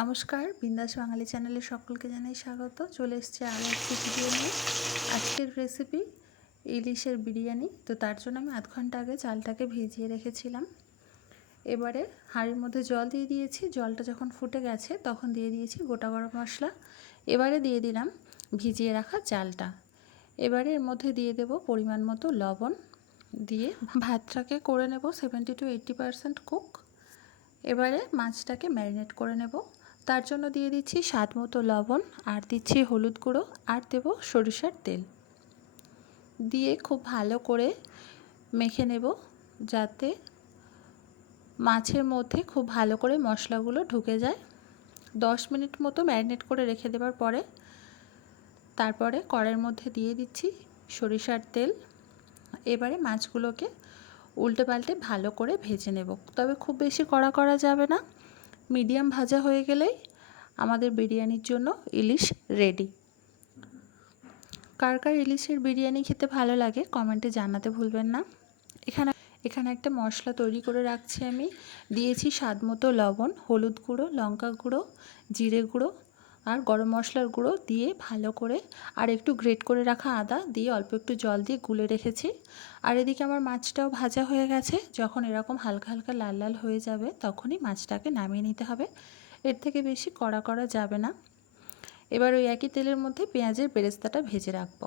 নমস্কার, বিন্দাস বাঙালি চ্যানেলে সকলকে জানাই স্বাগত। চলে এসেছি আরও একটি ভিডিও নিয়ে। আজকের রেসিপি ইলিশের বিরিয়ানি। তো তার জন্য আমি আধ ঘন্টা আগে চালটাকে ভিজিয়ে রেখেছিলাম। এবারে হাঁড়ির মধ্যে জল দিয়ে দিয়েছি। জলটা যখন ফুটে গেছে তখন দিয়ে দিয়েছি গোটা গরম মশলা। এবারে দিয়ে দিলাম ভিজিয়ে রাখা চালটা। এবারে এর মধ্যে দিয়ে দেব পরিমাণ মতো লবণ, দিয়ে ভাতটাকে করে নেব 70 to 80% কুক। এবারে মাছটাকে ম্যারিনেট করে নেব। তার জন্য দিয়ে দিচ্ছি স্বাদ মতো লবণ, আর দিচ্ছি হলুদ গুঁড়ো, আর দেব সরিষার তেল। দিয়ে খুব ভালো করে মেখে নেব, যাতে মাছের মধ্যে খুব ভালো করে মশলাগুলো ঢুকে যায়। 10 মিনিট মতো ম্যারিনেট করে রেখে দেওয়ার পরে তারপরে কড়াইয়ের মধ্যে দিয়ে দিচ্ছি সরিষার তেল। এবারে মাছগুলোকে উল্টে পাল্টে ভালো করে ভেজে নেব। তবে খুব বেশি কড়া করা যাবে না, মিডিয়াম ভাজা হয়ে গেলেই আমাদের বিরিয়ানির জন্য ইলিশ রেডি। কার কার ইলিশের বিরিয়ানি খেতে ভালো লাগে কমেন্টে জানাতে ভুলবেন না। এখানে একটা মশলা তৈরি করে রাখছি আমি। দিয়েছি স্বাদ মতো লবণ, হলুদ গুঁড়ো, লঙ্কা গুঁড়ো, জিরে গুঁড়ো আর গরম মশলার গুঁড়ো দিয়ে ভালো করে, আর একটু গ্রেট করে রাখা আদা দিয়ে অল্প একটু জল দিয়ে গুলে রেখেছি। আর এদিকে আমার মাছটাও ভাজা হয়ে গেছে। যখন এরকম হালকা হালকা লাল লাল হয়ে যাবে তখনই মাছটাকে নামিয়ে নিতে হবে। এর থেকে বেশি কড়া করা যাবে না। এবার ওই একই তেলের মধ্যে পেঁয়াজের বেরেস্তাটা ভেজে রাখবো।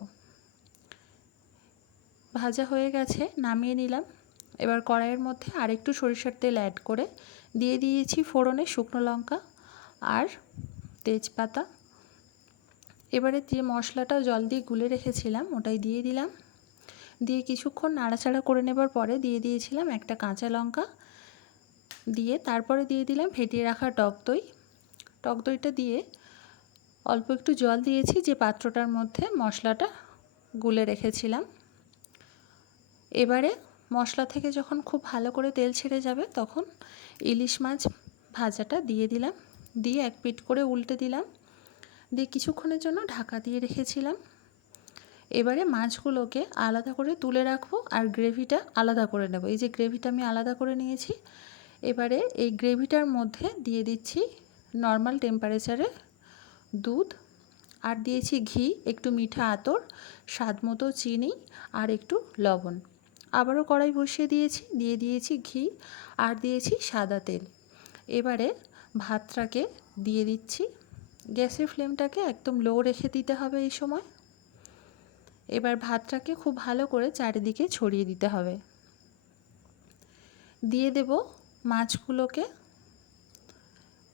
ভাজা হয়ে গেছে, নামিয়ে নিলাম। এবার কড়াইয়ের মধ্যে আরেকটু সরিষার তেল অ্যাড করে দিয়ে দিয়েছি ফোড়নে শুকনো লঙ্কা আর তেজপাতা। এবারে যে মশলাটা জল দিয়ে গুলে রেখেছিলাম ওটাই দিয়ে দিলাম। দিয়ে কিছুক্ষণ নাড়াচাড়া করে নেবার পরে দিয়ে দিয়েছিলাম একটা কাঁচা লঙ্কা। দিয়ে তারপরে দিয়ে দিলাম ফেটিয়ে রাখা টক দই। টক দইটা দিয়ে অল্প একটু জল দিয়েছি যে পাত্রটার মধ্যে মশলাটা গুলে রেখেছিলাম। এবারে মশলা থেকে যখন খুব ভালো করে তেল ছেড়ে যাবে তখন ইলিশ মাছ ভাজাটা দিয়ে দিলাম। দিয়ে এক পিঠ করে উল্টে দিলাম। দিয়ে কিছুক্ষণের জন্য ঢাকা দিয়ে রেখেছিলাম। এবারে মাছগুলোকে আলাদা করে তুলে রাখবো আর গ্রেভিটা আলাদা করে নেব। এই যে গ্রেভিটা আমি আলাদা করে নিয়েছি। এবারে এই গ্রেভিটার মধ্যে দিয়ে দিচ্ছি নর্মাল টেম্পারেচারে দুধ, আর দিয়েছি ঘি, একটু মিঠা আতর, স্বাদ মতো চিনি আর একটু লবণ। আবারও কড়াই বসিয়ে দিয়ে দিয়েছি ঘি আর দিয়েছি সাদা তেল। এবারে ভাতটাকে দিয়ে দিচ্ছি। গ্যাসের ফ্লেমটাকে একদম লো রেখে দিতে হবে এই সময়। এবার ভাতটাকে খুব ভালো করে চারিদিকে ছড়িয়ে দিতে হবে। দিয়ে দেব মাছগুলোকে,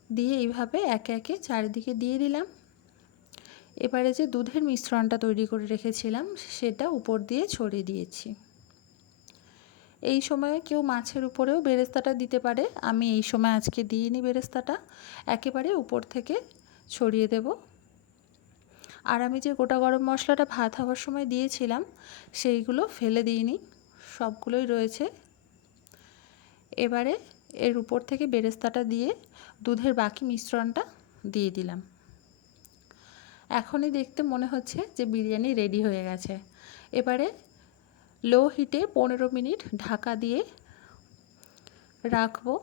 দিয়ে এইভাবে একে একে চারিদিকে দিয়ে দিলাম। এবারে যে দুধের মিশ্রণটা তৈরি করে রেখেছিলাম সেটা উপর দিয়ে ছড়িয়ে দিয়েছি। এই সময়ে কেউ মাছের উপরেও বেরেস্তাটা দিতে পারে, আমি এই সময় আজকে দিইনি বেরেস্তাটা, একেবারে উপর থেকে ছড়িয়ে দেব। আর আমি যে গোটা গরম মশলাটা ভাত হওয়ার সময় দিয়েছিলাম সেইগুলো ফেলে দিইনি, সবগুলোই রয়েছে। এবারে এর উপর থেকে বেরেস্তাটা দিয়ে দুধের বাকি মিশ্রণটা দিয়ে দিলাম। এখনই দেখতে মনে হচ্ছে যে বিরিয়ানি রেডি হয়ে গেছে। এবারে লো হিটে 15 মিনিট ঢাকা দিয়ে রাখবো,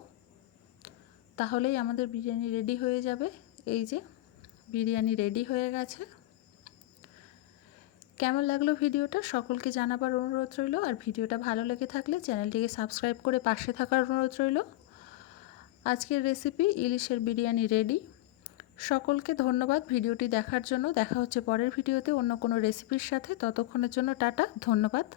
তাহলেই আমাদের বিরিয়ানি রেডি হয়ে যাবে। এই যে বিরিয়ানি রেডি হয়ে গেছে। কেমন লাগলো ভিডিওটা সকলকে জানাবার অনুরোধ রইল। আর ভিডিওটা ভালো লেগে থাকলে চ্যানেলটিকে সাবস্ক্রাইব করে পাশে থাকার অনুরোধ রইল। আজকের রেসিপি ইলিশের বিরিয়ানি রেডি। সকলকে ধন্যবাদ ভিডিওটি দেখার জন্য। দেখা হচ্ছে পরের ভিডিওতে অন্য কোনো রেসিপির সাথে। ততক্ষণের জন্য টাটা, ধন্যবাদ।